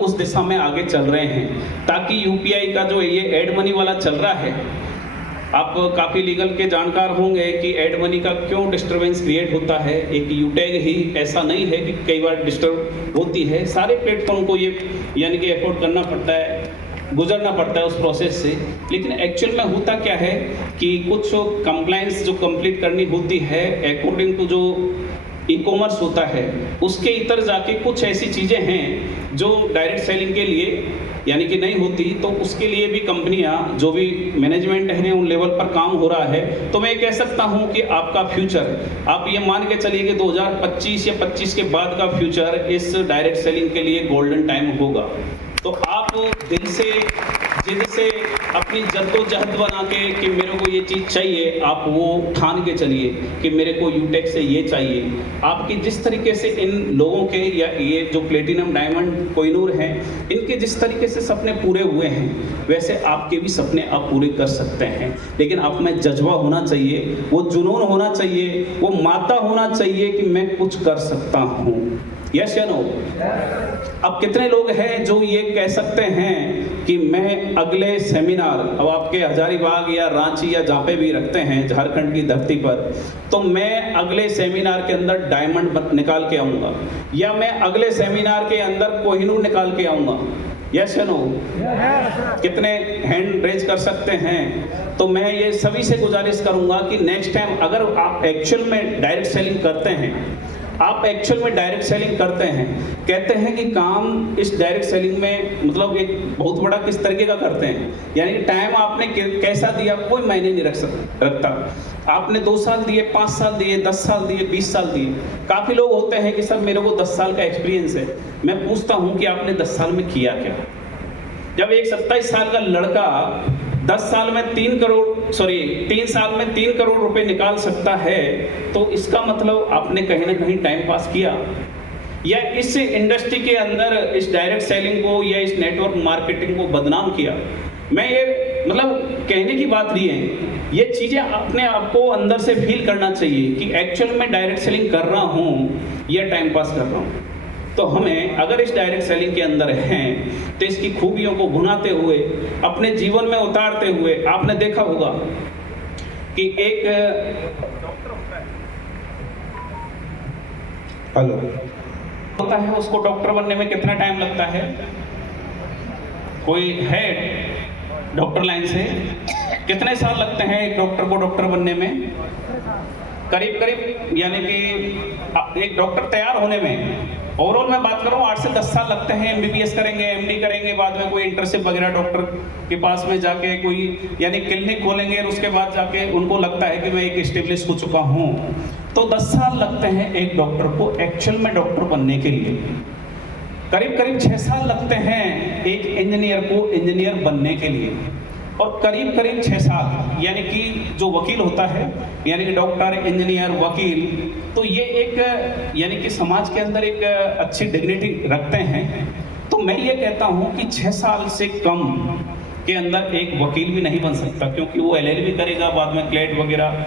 उस दिशा में आगे चल रहे हैं ताकि यूपीआई का जो ये एड मनी वाला चल रहा है, आप काफ़ी लीगल के जानकार होंगे कि एड मनी का क्यों डिस्टरबेंस क्रिएट होता है। एक यूटैग ही ऐसा नहीं है कि कई बार डिस्टर्ब होती है, सारे प्लेटफॉर्म को ये यानी कि एफोर्ड करना पड़ता है, गुजरना पड़ता है उस प्रोसेस से। लेकिन एक्चुअल में होता क्या है कि कुछ कंप्लाइंस जो कंप्लीट करनी होती है अकॉर्डिंग टू जो ई कॉमर्स होता है, उसके इतर जाके कुछ ऐसी चीज़ें हैं जो डायरेक्ट सेलिंग के लिए यानी कि नहीं होती, तो उसके लिए भी कंपनियां जो भी मैनेजमेंट है उन लेवल पर काम हो रहा है। तो मैं कह सकता हूं कि आपका फ्यूचर, आप ये मान के चलिए कि 2025 या 25 के बाद का फ्यूचर इस डायरेक्ट सेलिंग के लिए गोल्डन टाइम होगा। तो आप दिल से जिद से अपनी जद्दोजहद बना के कि मेरे को ये चीज़ चाहिए, आप वो ठान के चलिए कि मेरे को यूटेक से ये चाहिए। आपकी जिस तरीके से इन लोगों के या ये जो प्लेटिनम डायमंड कोहिनूर हैं, इनके जिस तरीके से सपने पूरे हुए हैं वैसे आपके भी सपने आप पूरे कर सकते हैं। लेकिन आप में जज्बा होना चाहिए, वो जुनून होना चाहिए, वो माता होना चाहिए कि मैं कुछ कर सकता हूँ। यस या नो? अब कितने लोग हैं जो ये कह सकते हैं कि मैं अगले सेमिनार, अब आपके हजारीबाग या रांची या जहाँ पे भी रखते हैं झारखंड की धरती पर, तो मैं अगले सेमिनार के अंदर डायमंड निकाल के आऊँगा या मैं अगले सेमिनार के अंदर कोहिनूर निकाल के आऊँगा। यस या नो? कितने हैंड रेज कर सकते हैं? तो मैं ये सभी से गुजारिश करूँगा कि नेक्स्ट टाइम अगर आप एक्चुअल में डायरेक्ट सेलिंग करते हैं, आप एक्चुअल में डायरेक्ट सेलिंग करते हैं, कहते हैं कि काम इस डायरेक्ट सेलिंग में मतलब एक बहुत बड़ा किस तरीके का करते हैं, यानी टाइम आपने कैसा दिया कोई मायने नहीं रखता। आपने 2 साल दिए, 5 साल दिए, 10 साल दिए, 20 साल दिए। काफ़ी लोग होते हैं कि सर मेरे को 10 साल का एक्सपीरियंस है। मैं पूछता हूँ कि आपने 10 साल में किया क्या? जब एक 27 साल का लड़का 3 साल में 3 करोड़ रुपए निकाल सकता है, तो इसका मतलब आपने कहीं ना कहीं टाइम पास किया या इस इंडस्ट्री के अंदर इस डायरेक्ट सेलिंग को या इस नेटवर्क मार्केटिंग को बदनाम किया। मैं ये मतलब कहने की बात नहीं है, ये चीज़ें अपने आप को अंदर से फील करना चाहिए कि एक्चुअल में डायरेक्ट सेलिंग कर रहा हूँ या टाइम पास कर रहा हूँ। तो हमें अगर इस डायरेक्ट सेलिंग के अंदर हैं तो इसकी खूबियों को भुनाते हुए अपने जीवन में उतारते हुए, आपने देखा होगा कि एक हेलो होता है, उसको डॉक्टर बनने में कितना टाइम लगता है? कोई है डॉक्टर लाइन से? कितने साल लगते हैं एक डॉक्टर को डॉक्टर बनने में? करीब यानी कि एक डॉक्टर तैयार होने में ओवरऑल मैं बात कर रहा हूँ 8 से 10 साल लगते हैं। एमबीबीएस करेंगे, एमडी करेंगे, बाद में कोई इंटर्नशिप वगैरह डॉक्टर के पास में जाके कोई यानी क्लिनिक खोलेंगे और उसके बाद जाके उनको लगता है कि मैं एक एस्टेब्लिश हो चुका हूँ। तो 10 साल लगते हैं एक डॉक्टर को एक्चुअल में डॉक्टर बनने के लिए। करीब 6 साल लगते हैं एक इंजीनियर को इंजीनियर बनने के लिए, और करीब 6 साल यानी कि जो वकील होता है यानी कि डॉक्टर, इंजीनियर, वकील, तो ये एक यानी कि समाज के अंदर एक अच्छी डिग्निटी रखते हैं। तो मैं ये कहता हूँ कि 6 साल से कम के अंदर एक वकील भी नहीं बन सकता, क्योंकि वो एलएलबी करेगा, बाद में क्लेट वगैरह,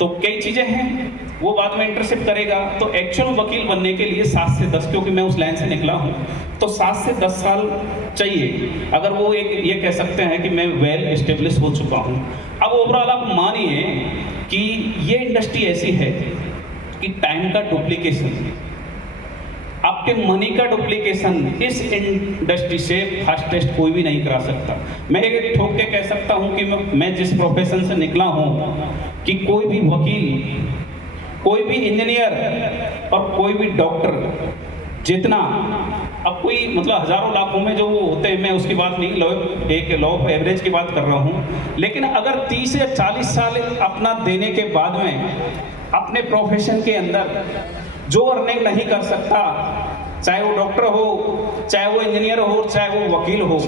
तो कई चीज़ें हैं, वो बाद में इंटर्नशिप करेगा। तो एक्चुअल वकील बनने के लिए 7 से 10, क्योंकि मैं उस लाइन से निकला हूँ, तो 7 से 10 साल चाहिए अगर वो एक ये कह सकते हैं कि मैं वेल एस्टेब्लिश हो चुका हूँ। अब ओवरऑल आप मानिए कि ये इंडस्ट्री ऐसी है कि टाइम का डुप्लीकेशन, आपके मनी का डुप्लीकेशन इस इंडस्ट्री से फास्टेस्ट कोई भी नहीं करा सकता। मैं ये ठोक के कह सकता हूँ कि मैं जिस प्रोफेशन से निकला हूँ कि कोई भी वकील, कोई भी इंजीनियर और कोई भी डॉक्टर जितना, अब कोई मतलब हजारों लाखों में जो वो होते हैं, मैं उसकी बात नहीं, एक लॉ ऑफ एवरेज की बात कर रहा हूँ, लेकिन अगर 30 या 40 साल अपना देने के बाद में अपने प्रोफेशन के अंदर जो अर्निंग नहीं कर सकता, चाहे वो डॉक्टर हो, चाहे वो इंजीनियर हो, चाहे वो वकील हो,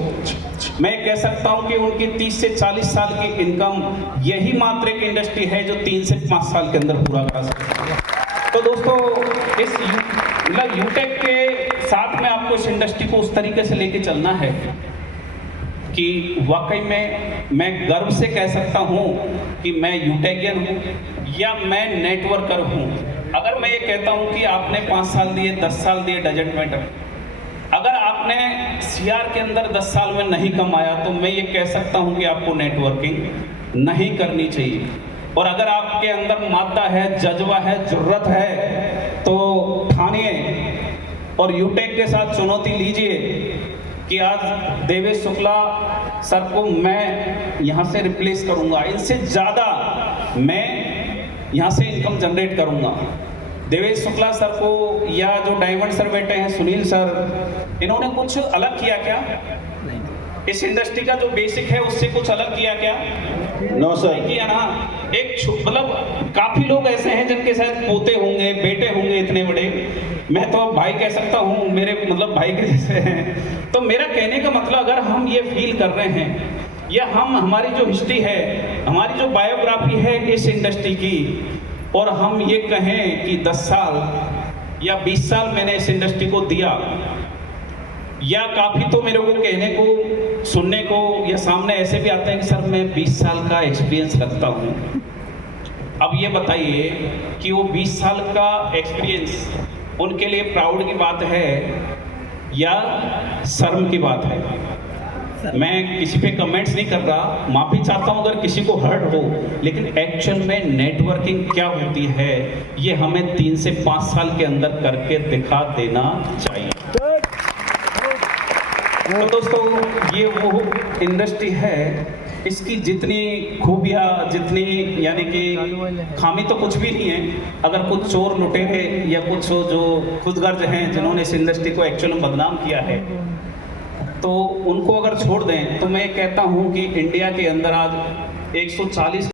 मैं कह सकता हूं कि उनकी 30 से 40 साल की इनकम यही मात्र एक इंडस्ट्री है जो 3 से 5 साल के अंदर पूरा करा सकती है। तो दोस्तों, इस मतलब यूटेक के साथ में आपको इस इंडस्ट्री को उस तरीके से लेके चलना है कि वाकई में मैं गर्व से कह सकता हूं कि मैं यूटेकियन हूं या मैं नेटवर्कर हूं। अगर मैं ये कहता हूं कि आपने 5 साल दिए, 10 साल दिए, डजंट मैटर। अगर आप आपने सीआर के अंदर 10 साल में नहीं कमाया तो मैं ये कह सकता हूँ कि आपको नेटवर्किंग नहीं करनी चाहिए। और अगर आपके अंदर मादा है, जज्बा है, जुर्रत है तो ठानिए और यूटेक के साथ चुनौती लीजिए कि आज देवेश शुक्ला सर को मैं यहाँ से रिप्लेस करूँगा, इनसे ज़्यादा मैं यहाँ से इनकम जनरेट करूँगा। देवेश शुक्ला सर को या जो डायमंड सर बैठे हैं, सुनील सर, इन्होंने कुछ अलग किया क्या? इस इंडस्ट्री का जो बेसिक है उससे कुछ अलग किया क्या? No sir. किया ना। एक मतलब काफी लोग ऐसे हैं जिनके शायद पोते होंगे, बेटे होंगे इतने बड़े, मैं तो भाई कह सकता हूँ, मेरे मतलब भाई के जैसे हैं। तो मेरा कहने का मतलब अगर हम ये फील कर रहे हैं या हम हमारी जो हिस्ट्री है, हमारी जो बायोग्राफी है इस इंडस्ट्री की, और हम ये कहें कि 10 साल या 20 साल मैंने इस इंडस्ट्री को दिया, या काफ़ी तो मेरे को कहने को, सुनने को या सामने ऐसे भी आते हैं कि सर मैं 20 साल का एक्सपीरियंस रखता हूँ। अब ये बताइए कि वो 20 साल का एक्सपीरियंस उनके लिए प्राउड की बात है या शर्म की बात है? मैं किसी पे कमेंट्स नहीं कर रहा, माफ़ी चाहता हूँ अगर किसी को हर्ट हो, लेकिन एक्चुअल में नेटवर्किंग क्या होती है ये हमें 3 से 5 साल के अंदर करके दिखा देना चाहिए। तो दोस्तों ये वो इंडस्ट्री है, इसकी जितनी खूबियाँ, जितनी यानी कि खामी तो कुछ भी नहीं है। अगर कुछ चोर लुटेरे या कुछ जो खुदगर्ज हैं जिन्होंने इस इंडस्ट्री को एक्चुअल में बदनाम किया है तो उनको अगर छोड़ दें तो मैं कहता हूँ कि इंडिया के अंदर आज 140